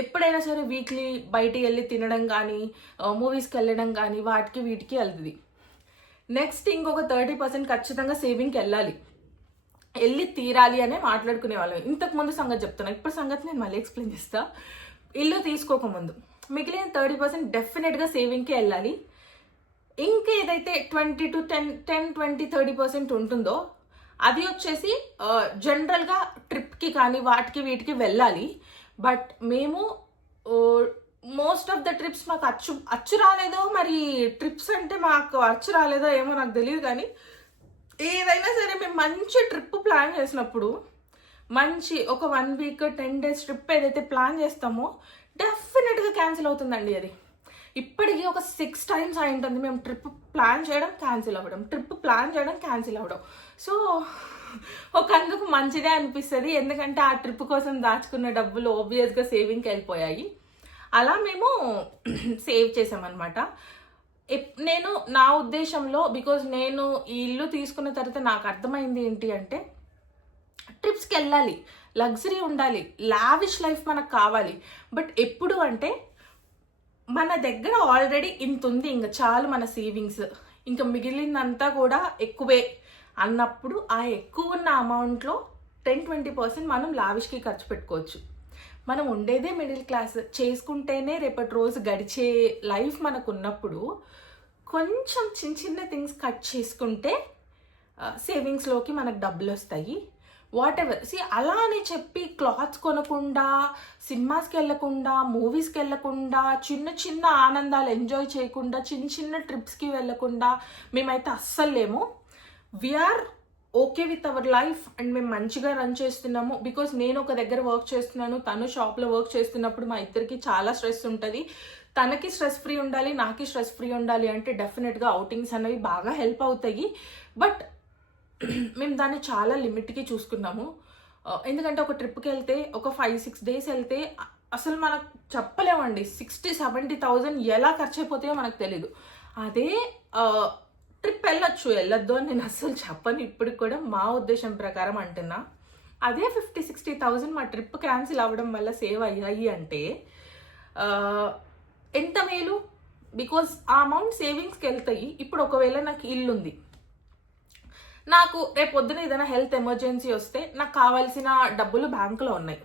ఎప్పుడైనా సరే వీక్లీ బయటికి వెళ్ళి తినడం కానీ, మూవీస్కి వెళ్ళడం కానీ, వాటికి వీటికి వెళ్తుంది. నెక్స్ట్ ఇంకొక 30% ఖచ్చితంగా సేవింగ్కి వెళ్ళి తీరాలి అనే మాట్లాడుకునే వాళ్ళం. ఇంతకుముందు సంగతి చెప్తున్నా, ఇప్పుడు సంగతి నేను మళ్ళీ ఎక్స్ప్లెయిన్ చేస్తా. ఇల్లు తీసుకోకముందు మిగిలిన 30% డెఫినెట్గా సేవింగ్కి వెళ్ళాలి. ఇంకా ఏదైతే 10-20-30% ఉంటుందో అది వచ్చేసి జనరల్గా ట్రిప్కి కానీ వాటికి వీటికి వెళ్ళాలి. బట్ మేము మోస్ట్ ఆఫ్ ద ట్రిప్స్ మాకు అచ్చు రాలేదో, మరి ట్రిప్స్ అంటే మాకు అచ్చు రాలేదో ఏమో నాకు తెలియదు, కానీ ఏదైనా సరే మేము మంచి ట్రిప్ ప్లాన్ చేసినప్పుడు, మంచి ఒక 1 వీక్ 10 days ట్రిప్ ఏదైతే ప్లాన్ చేస్తామో డెఫినెట్గా క్యాన్సిల్ అవుతుందండి. అది ఇప్పటికీ ఒక 6 times అయి ఉంటుంది మేము ట్రిప్ ప్లాన్ చేయడం, క్యాన్సిల్ అవ్వడం, ట్రిప్ ప్లాన్ చేయడం, క్యాన్సిల్ అవ్వడం. సో అందుకు మంచిదే అనిపిస్తుంది, ఎందుకంటే ఆ ట్రిప్ కోసం దాచుకున్న డబ్బులు ఆబ్వియస్గా సేవింగ్కి వెళ్ళిపోయాయి. అలా మేము సేవ్ చేసామన్నమాట. నేను నా ఉద్దేశంలో, బికాజ్ నేను ఈ ఇల్లు తీసుకున్న తర్వాత నాకు అర్థమైంది ఏంటి అంటే, ట్రిప్స్కి వెళ్ళాలి, లగ్జరీ ఉండాలి, లావిష్ లైఫ్ మనకు కావాలి. బట్ ఎప్పుడు అంటే మన దగ్గర ఆల్రెడీ ఇంత ఉంది, ఇంకా చాలు మన సేవింగ్స్, ఇంకా మిగిలిందంతా కూడా ఎక్కువే అన్నప్పుడు ఆ ఎక్కువ ఉన్న అమౌంట్లో 10-20% మనం లావిష్కి ఖర్చు పెట్టుకోవచ్చు. మనం ఉండేదే మిడిల్ క్లాస్, చేసుకుంటేనే రేపటి రోజు గడిచే లైఫ్ మనకు ఉన్నప్పుడు కొంచెం చిన్న థింగ్స్ కట్ చేసుకుంటే సేవింగ్స్లోకి మనకు డబ్బులు వస్తాయి. వాట్ ఎవర్ అలా అని చెప్పి క్లాత్స్ కొనకుండా, సినిమాస్కి వెళ్ళకుండా, మూవీస్కి వెళ్ళకుండా, చిన్న ఆనందాలు ఎంజాయ్ చేయకుండా, చిన్న ట్రిప్స్కి వెళ్ళకుండా మేమైతే అస్సలు లేము. We are okay with our life and మేము మంచిగా రన్ చేస్తున్నాము. బికాజ్ నేను ఒక దగ్గర వర్క్ చేస్తున్నాను, తను షాప్లో వర్క్ చేస్తున్నప్పుడు మా ఇద్దరికి చాలా స్ట్రెస్ ఉంటుంది. తనకి స్ట్రెస్ ఫ్రీ ఉండాలి, నాకి స్ట్రెస్ ఫ్రీ ఉండాలి అంటే డెఫినెట్గా అవుటింగ్స్ అనేవి బాగా హెల్ప్ అవుతాయి. బట్ మేము దాన్ని చాలా లిమిట్కి చూసుకున్నాము. ఎందుకంటే ఒక ట్రిప్కి వెళ్తే ఒక 5-6 days వెళ్తే అసలు మనకు చెప్పలేమండి, 60,000-70,000 ఎలా ఖర్చు అయిపోతాయో మనకు తెలీదు. అదే ట్రిప్ వెళ్ళొద్దు అని నేను అస్సలు చెప్పను, ఇప్పటికి కూడా మా ఉద్దేశం ప్రకారం అంటున్నా. అదే 50,000-60,000 మా ట్రిప్ క్యాన్సిల్ అవ్వడం వల్ల సేవ్ అయ్యాయి అంటే ఎంత మేలు. బికాజ్ ఆ అమౌంట్ సేవింగ్స్కి వెళ్తాయి. ఇప్పుడు ఒకవేళ నాకు ఇల్లు ఉంది, నాకు రేపు పొద్దున ఏదైనా హెల్త్ ఎమర్జెన్సీ వస్తే నాకు కావాల్సిన డబ్బులు బ్యాంకులో ఉన్నాయి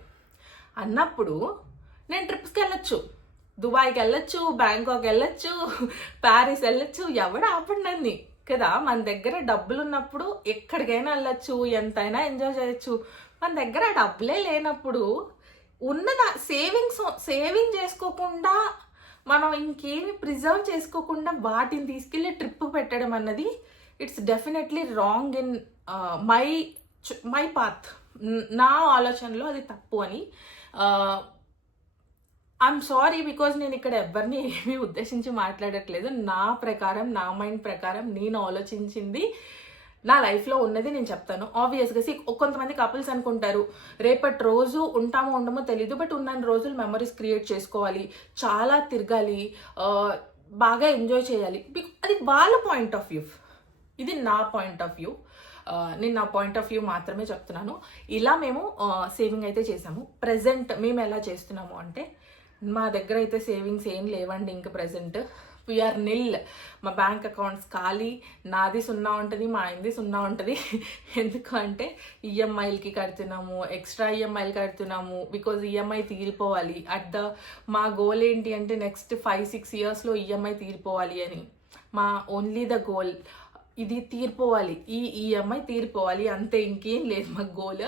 అన్నప్పుడు నేను ట్రిప్స్కి వెళ్ళొచ్చు, దుబాయ్కి వెళ్ళొచ్చు, బ్యాంకాక్ వెళ్ళొచ్చు, ప్యారిస్ వెళ్ళొచ్చు, ఎవడు ఆపండి కదా. మన దగ్గర డబ్బులు ఉన్నప్పుడు ఎక్కడికైనా వెళ్ళొచ్చు, ఎంతైనా ఎంజాయ్ చేయొచ్చు. మన దగ్గర డబ్బులే లేనప్పుడు సేవింగ్ చేసుకోకుండా, మనం ఇంకేమి ప్రిజర్వ్ చేసుకోకుండా వాటిని తీసుకెళ్ళి ట్రిప్ పెట్టడం అన్నది it's definitely wrong in my path. నా ఆలోచనలో అది తప్పు అని. ఐఎమ్ సారీ, బికాజ్ నేను ఇక్కడ ఎవరిని ఏమీ ఉద్దేశించి మాట్లాడట్లేదు. నా ప్రకారం, నా మైండ్ ప్రకారం నేను ఆలోచించింది, నా లైఫ్లో ఉన్నది నేను చెప్తాను. ఆబ్వియస్గా కొంతమంది కపుల్స్ అనుకుంటారు రేపటి రోజు ఉంటామో ఉండమో తెలీదు, బట్ ఉన్న రోజులు మెమరీస్ క్రియేట్ చేసుకోవాలి, చాలా తిరగాలి, బాగా ఎంజాయ్ చేయాలి. అది వాళ్ళ పాయింట్ ఆఫ్ వ్యూ, ఇది నా పాయింట్ ఆఫ్ వ్యూ. నేను నా పాయింట్ ఆఫ్ వ్యూ మాత్రమే చెప్తున్నాను. ఇలా మేము సేవింగ్ అయితే చేసాము. ప్రెజెంట్ మేము ఎలా చేస్తున్నాము అంటే, మా దగ్గర అయితే సేవింగ్స్ ఏం లేవండి ఇంకా ప్రెజెంట్. వీఆర్ నిల్. మా బ్యాంక్ అకౌంట్స్ ఖాళీ. నాది 0 ఉంటుంది, మా ఆయనది 0 ఉంటుంది. ఎందుకు అంటే ఈఎంఐలకి కడుతున్నాము, ఎక్స్ట్రా ఈఎంఐలు కడుతున్నాము. Because EMI తీరిపోవాలి. మా గోల్ ఏంటి అంటే నెక్స్ట్ 5-6 yearsలో ఈఎంఐ తీరిపోవాలి అని. మా ఓన్లీ ద గోల్ ఇది తీరిపోవాలి, ఈ ఈఎంఐ తీరిపోవాలి, అంతే, ఇంకేం లేదు మా గోల్.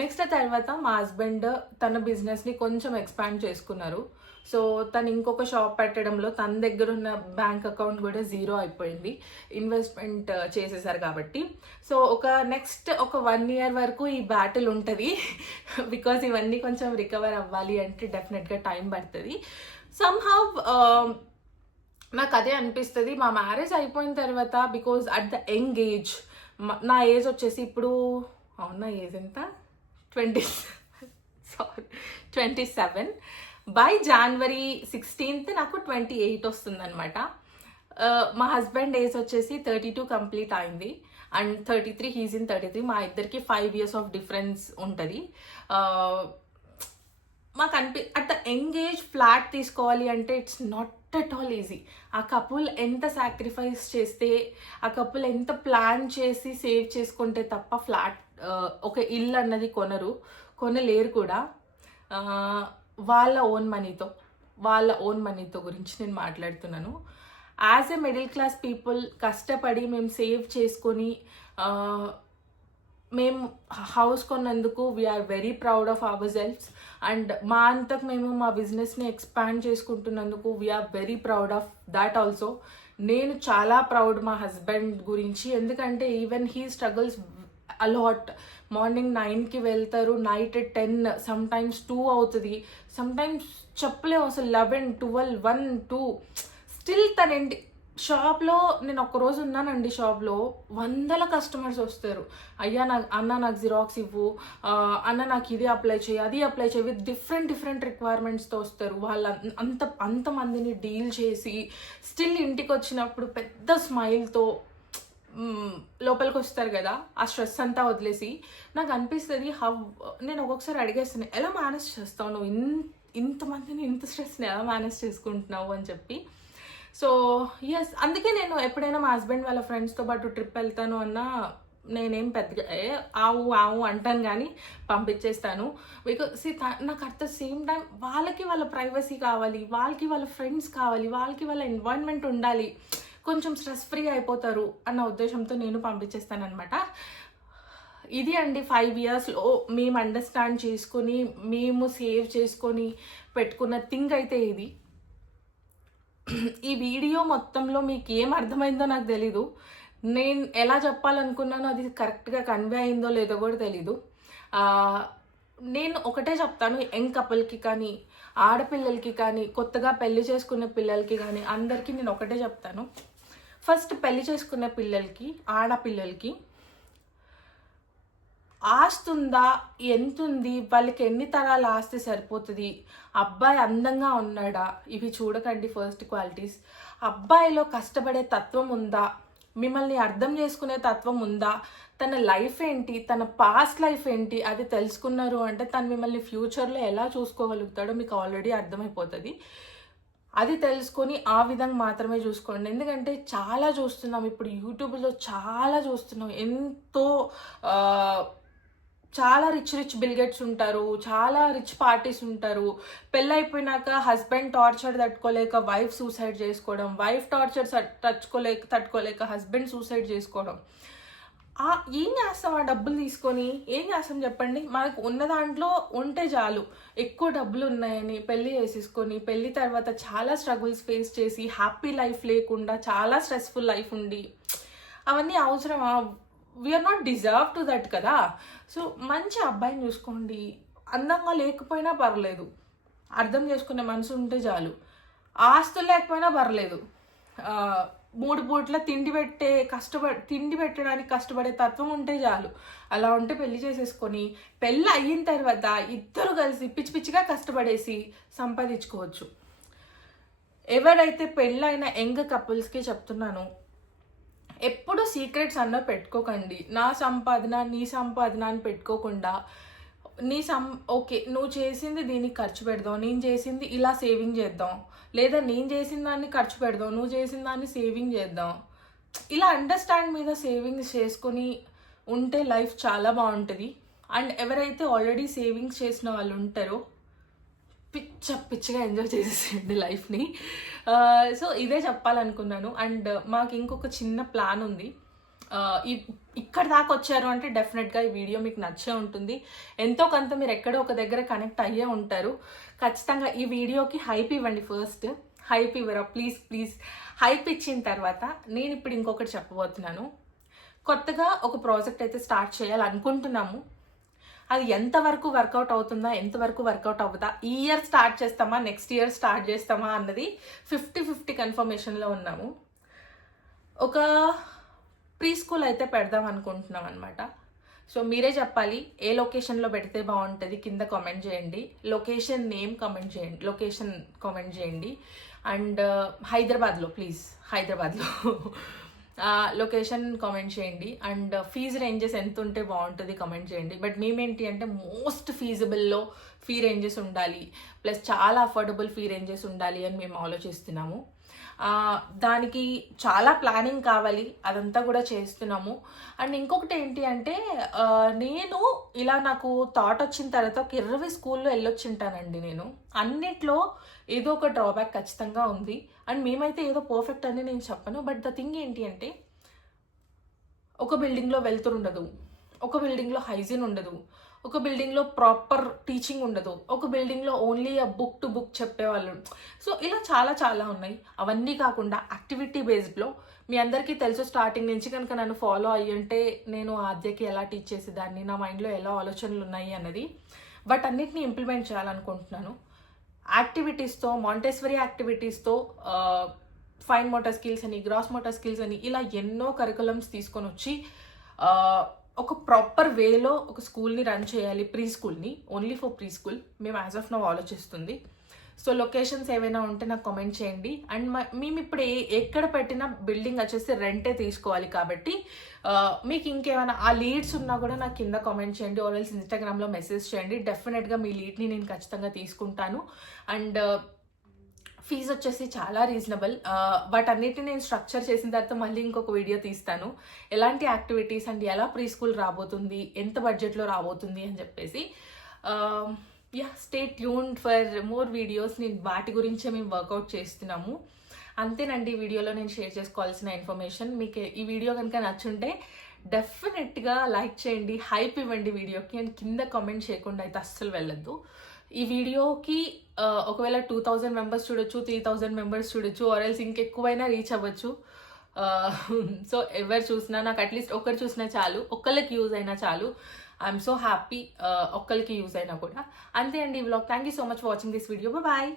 నెక్స్ట్ తర్వాత మా హస్బెండ్ తన బిజినెస్ని కొంచెం ఎక్స్పాండ్ చేసుకున్నారు. సో తను ఇంకొక షాప్ పెట్టడంలో తన దగ్గర ఉన్న బ్యాంక్ అకౌంట్ కూడా 0 అయిపోయింది, ఇన్వెస్ట్మెంట్ చేసేసారు కాబట్టి. సో నెక్స్ట్ ఒక 1 year వరకు ఈ బ్యాటిల్ ఉంటుంది బికాజ్ ఇవన్నీ కొంచెం రికవర్ అవ్వాలి అంటే డెఫినెట్గా టైం పడుతుంది. సమ్హౌ నాకు అదే అనిపిస్తుంది మా మ్యారేజ్ అయిపోయిన తర్వాత, because at the young age, నా ఏజ్ వచ్చేసి ఇప్పుడు అవునా ఏజ్ ఎంత 27 బై January 16th నాకు 28 వస్తుంది అనమాట. మా హస్బెండ్ ఏజ్ వచ్చేసి 32 కంప్లీట్ అయింది అండ్ 33, హీజ్ ఇన్ 33. మా ఇద్దరికి 5 years ఆఫ్ డిఫరెన్స్ ఉంటుంది. మాకు at the young age flat తీసుకోవాలి అంటే it's not at all easy. ఆ కపుల్ ఎంత సాక్రిఫైస్ చేస్తే, ఆ కపుల్ ఎంత ప్లాన్ చేసి సేవ్ చేసుకుంటే తప్ప ఫ్లాట్ ఒక ఇల్లు అన్నది కొనలేరు కూడా. వాళ్ళ ఓన్ మనీతో గురించి నేను మాట్లాడుతున్నాను. As a middle class people కష్టపడి మేము సేవ్ చేసుకొని మేము హౌస్ కొన్నందుకు we are very proud of our selfs. And మా అంతకు మేము మా బిజినెస్ని ఎక్స్పాండ్ చేసుకుంటున్నందుకు we are very proud of that also. నేను చాలా ప్రౌడ్ మా హస్బెండ్ గురించి, ఎందుకంటే even he struggles a lot. Morning 9కి వెళ్తారు, నైట్ 10, సమ్టైమ్స్ 2 అవుతుంది, సమ్టైమ్స్ చెప్పలేము అసలు 11, 12, 1, 2. స్టిల్ తనండి షాప్లో. నేను ఒక్కరోజు ఉన్నానండి షాప్లో, 100 కస్టమర్స్ వస్తారు. అయ్యా నాకు జిరాక్స్ ఇవ్వు, అన్న నాకు ఇది అప్లై చేయి, అది అప్లై చేయి, విత్ డిఫరెంట్ రిక్వైర్మెంట్స్తో వస్తారు. వాళ్ళ అంతమందిని డీల్ చేసి స్టిల్ ఇంటికి వచ్చినప్పుడు పెద్ద స్మైల్తో లోపలికి వస్తారు కదా, ఆ స్ట్రెస్ అంతా వదిలేసి. నాకు అనిపిస్తుంది నేను ఒక్కొక్కసారి అడిగేస్తాను, ఎలా మేనేజ్ చేస్తావు నువ్వు ఇంతమందిని, ఇంత స్ట్రెస్ని ఎలా మేనేజ్ చేసుకుంటున్నావు అని చెప్పి. సో ఎస్, అందుకే నేను ఎప్పుడైనా మా హస్బెండ్ వాళ్ళ ఫ్రెండ్స్తో పాటు ట్రిప్ వెళ్తాను అన్నా నేనేం పెద్దగా ఆవు అంటాను కానీ పంపించేస్తాను. బికాస్ నాకు అట్ ద సేమ్ టైం వాళ్ళకి వాళ్ళ ప్రైవసీ కావాలి, వాళ్ళకి వాళ్ళ ఫ్రెండ్స్ కావాలి, వాళ్ళకి వాళ్ళ ఎన్వైరన్మెంట్ ఉండాలి, కొంచెం స్ట్రెస్ ఫ్రీ అయిపోతారు అన్న ఉద్దేశంతో నేను పంపించేస్తాను అనమాట. ఇది అండి 5 yearsలో మేము అండర్స్టాండ్ చేసుకొని, మేము సేవ్ చేసుకొని పెట్టుకున్న థింగ్ అయితే ఇది. ఈ వీడియో మొత్తంలో మీకు ఏం అర్థమైందో నాకు తెలీదు. నేను ఎలా చెప్పాలనుకున్నానో అది కరెక్ట్గా కన్వే అయిందో లేదో కూడా తెలీదు. నేను ఒకటే చెప్తాను, యంగ్ కపుల్కి కానీ, ఆడపిల్లలకి కానీ, కొత్తగా పెళ్లి చేసుకునే పిల్లలకి కానీ, అందరికీ నేను ఒకటే చెప్తాను. ఫస్ట్ పెళ్లి చేసుకునే పిల్లలకి, ఆడపిల్లలకి ఆస్తి ఉందా, ఎంతుంది, వాళ్ళకి ఎన్ని తరాల ఆస్తి సరిపోతుంది, అబ్బాయి అందంగా ఉన్నాడా, ఇవి చూడకండి ఫస్ట్ క్వాలిటీస్. అబ్బాయిలో కష్టపడే తత్వం ఉందా, మిమ్మల్ని అర్థం చేసుకునే తత్వం ఉందా, తన లైఫ్ ఏంటి, తన పాస్ట్ లైఫ్ ఏంటి, అది తెలుసుకున్నారు అంటే తను మిమ్మల్ని ఫ్యూచర్లో ఎలా చూసుకోగలుగుతాడో మీకు ఆల్రెడీ అర్థమైపోతుంది. అది తెలుసుకొని ఆ విధంగా మాత్రమే చూసుకోండి. ఎందుకంటే చాలా చూస్తున్నాం ఇప్పుడు యూట్యూబ్లో, చాలా చూస్తున్నాం. చాలా రిచ్ బిల్గెట్స్ ఉంటారు, చాలా రిచ్ పార్టీస్ ఉంటారు. పెళ్ళైపోయినాక హస్బెండ్ టార్చర్ తట్టుకోలేక వైఫ్ సూసైడ్ చేసుకోవడం, వైఫ్ టార్చర్ తట్టుకోలేక హస్బెండ్ సూసైడ్ చేసుకోవడం. ఏం చేస్తాం ఆ డబ్బులు తీసుకొని? ఏం చేస్తాం చెప్పండి? మనకు ఉన్న దాంట్లో ఉంటే చాలు. ఎక్కువ డబ్బులు ఉన్నాయని పెళ్లి చేసేసుకొని, పెళ్లి తర్వాత చాలా స్ట్రగుల్స్ ఫేస్ చేసి, హ్యాపీ లైఫ్ లేకుండా చాలా స్ట్రెస్ఫుల్ లైఫ్ ఉండి, అవన్నీ అవసరమా? We are not deserve to that కదా. సో మంచి అబ్బాయిని చూసుకోండి, అందంగా లేకపోయినా పర్లేదు, అర్థం చేసుకునే మనసు ఉంటే చాలు. ఆస్తులు లేకపోయినా పర్లేదు, 3 పూట్ల తిండి పెట్టడానికి కష్టపడే తత్వం ఉంటే చాలు. అలా ఉంటే పెళ్లి చేసేసుకొని, పెళ్ళి అయిన తర్వాత ఇద్దరు కలిసి పిచ్చిగా కష్టపడేసి సంపాదించుకోవచ్చు. ఎవరైతే పెళ్ళైన యంగ్ కపుల్స్కి చెప్తున్నాను, ఎప్పుడు సీక్రెట్స్ అన్న పెట్టుకోకండి. నా సంపాదన నీ సంపాదన అని పెట్టుకోకుండా, ఓకే నువ్వు చేసింది దీనికి ఖర్చు పెడదాం, నేను చేసింది ఇలా సేవింగ్ చేద్దాం, లేదా నేను చేసిన దాన్ని ఖర్చు పెడదాం, నువ్వు చేసిన దాన్ని సేవింగ్ చేద్దాం. ఇలా అండర్స్టాండ్ మీద సేవింగ్స్ చేసుకొని ఉంటే లైఫ్ చాలా బాగుంటుంది. అండ్ ఎవరైతే ఆల్రెడీ సేవింగ్స్ చేసిన వాళ్ళు ఉంటారో పిచ్చిగా ఎంజాయ్ చేసేసేయండి లైఫ్ని. సో ఇదే చెప్పాలనుకున్నాను. అండ్ మాకు ఇంకొక చిన్న ప్లాన్ ఉంది. ఇక్కడ దాకా వచ్చారు అంటే డెఫినెట్గా ఈ వీడియో మీకు నచ్చే ఉంటుంది. ఎంతో కొంత మీరు ఎక్కడో ఒక దగ్గర కనెక్ట్ అయ్యే ఉంటారు. ఖచ్చితంగా ఈ వీడియోకి హైప్ ఇవ్వండి. ఫస్ట్ హైప్ ఇవ్వరా ప్లీజ్. హైప్ ఇచ్చిన తర్వాత నేను ఇప్పుడు ఇంకొకటి చెప్పబోతున్నాను. కొత్తగా ఒక ప్రాజెక్ట్ అయితే స్టార్ట్ చేయాలనుకుంటున్నాము. అది ఎంతవరకు వర్కౌట్ అవుతుందా, ఎంతవరకు వర్కౌట్ అవుతుందా, ఈ ఇయర్ స్టార్ట్ చేస్తామా, నెక్స్ట్ ఇయర్ స్టార్ట్ చేస్తామా అన్నది 50-50 కన్ఫర్మేషన్లో ఉన్నాము. ఒక ప్రీ స్కూల్ అయితే పెడదాం అనుకుంటున్నాం అనమాట. సో మీరే చెప్పాలి ఏ లొకేషన్లో పెడితే బాగుంటుంది, కింద కామెంట్ చేయండి. లొకేషన్ నేమ్ కామెంట్ చేయండి, లొకేషన్ కామెంట్ చేయండి. అండ్ హైదరాబాద్లో ప్లీజ్, హైదరాబాద్లో లొకేషన్ కామెంట్ చేయండి. అండ్ ఫీజు రేంజెస్ ఎంత ఉంటే బాగుంటుంది కామెంట్ చేయండి. బట్ మేమేంటి అంటే మోస్ట్ ఫీజబుల్లో ఫీ రేంజెస్ ఉండాలి, ప్లస్ చాలా అఫోర్డబుల్ ఫీ రేంజెస్ ఉండాలి అని మేము ఆలోచిస్తున్నాము. దానికి చాలా ప్లానింగ్ కావాలి, అదంతా కూడా చేస్తున్నాము. అండ్ ఇంకొకటి ఏంటి అంటే నేను ఇలా నాకు థాట్ వచ్చిన తర్వాత ఒక 20 స్కూల్లో వెళ్ళొచ్చింటానండి. నేను అన్నిట్లో ఏదో ఒక డ్రాబ్యాక్ ఖచ్చితంగా ఉంది. అండ్ మేమైతే ఏదో పర్ఫెక్ట్ అని నేను చెప్పను. బట్ ద థింగ్ ఏంటి అంటే ఒక బిల్డింగ్లో వెలుతురు ఉండదు, ఒక బిల్డింగ్లో హైజీన్ ఉండదు, ఒక బిల్డింగ్లో ప్రాపర్ టీచింగ్ ఉండదు, ఒక బిల్డింగ్లో ఓన్లీ ఆ బుక్ టు బుక్ చెప్పేవాళ్ళు. సో ఇలా చాలా ఉన్నాయి. అవన్నీ కాకుండా యాక్టివిటీ బేస్డ్లో మీ అందరికీ తెలుసు, స్టార్టింగ్ నుంచి కనుక నన్ను ఫాలో అయ్యుంటే నేను ఆద్యకి ఎలా టీచ్ చేసేదాన్ని, నా మైండ్లో ఎలా ఆలోచనలు ఉన్నాయి అన్నది. బట్ అన్నిటిని ఇంప్లిమెంట్ చేయాలనుకుంటున్నాను. యాక్టివిటీస్తో, మాంటెసరీ యాక్టివిటీస్తో, ఫైన్ మోటార్ స్కిల్స్ అని, గ్రాస్ మోటార్ స్కిల్స్ అని ఇలా ఎన్నో కరికులమ్స్ తీసుకొని వచ్చి ఒక ప్రాపర్ వేలో ఒక స్కూల్ని రన్ చేయాలి. ప్రీ స్కూల్ని, ఓన్లీ ఫర్ ప్రీ స్కూల్ మేము యాజ్ ఆఫ్ నౌ ఆలోచిస్తుంది. సో లొకేషన్స్ ఏవైనా ఉంటే నాకు కామెంట్ చేయండి. అండ్ మేము ఇప్పుడు ఎక్కడ పెట్టినా బిల్డింగ్ వచ్చేసి రెంటే తీసుకోవాలి కాబట్టి మీకు ఇంకేమైనా ఆ లీడ్స్ ఉన్నా కూడా నాకు కింద కామెంట్ చేయండి, ఆర్ఎల్స్ ఇన్స్టాగ్రామ్లో మెసేజ్ చేయండి. డెఫినెట్గా మీ లీడ్ని నేను ఖచ్చితంగా తీసుకుంటాను. అండ్ ఫీజు వచ్చేసి చాలా రీజనబుల్. వాటన్నిటిని నేను స్ట్రక్చర్ చేసిన తర్వాత మళ్ళీ ఇంకొక వీడియో తీస్తాను, ఎలాంటి యాక్టివిటీస్ అండ్ ఎలా ప్రీ స్కూల్ రాబోతుంది, ఎంత బడ్జెట్లో రాబోతుంది అని చెప్పేసి. Stay tuned for more videos. నేను వాటి గురించే మేము వర్కౌట్ చేస్తున్నాము. అంతేనండి ఈ వీడియోలో నేను షేర్ చేసుకోవాల్సిన ఇన్ఫర్మేషన్. మీకు ఈ వీడియో కనుక నచ్చుంటే డెఫినెట్గా లైక్ చేయండి, హైప్ ఇవ్వండి వీడియోకి. అండ్ కింద కామెంట్ చేయకుండా అయితే అస్సలు వెళ్ళొద్దు. ఈ వీడియోకి ఒకవేళ 2000 మెంబర్స్ చూడొచ్చు, 3000 మెంబర్స్ చూడొచ్చు, ఆర్ఎల్స్ ఇంకెక్కువైనా రీచ్ అవ్వచ్చు. సో ఎవరు చూసినా, నాకు అట్లీస్ట్ ఒకరు చూసినా చాలు, ఒక్కళ్ళకి యూజ్ అయినా చాలు. ఐఎమ్ సో హ్యాపీ ఒక్కరికి యూజ్ అయినా కూడా. అంతే అండి ఈ vlog. Thank you so much for watching this video. Bye.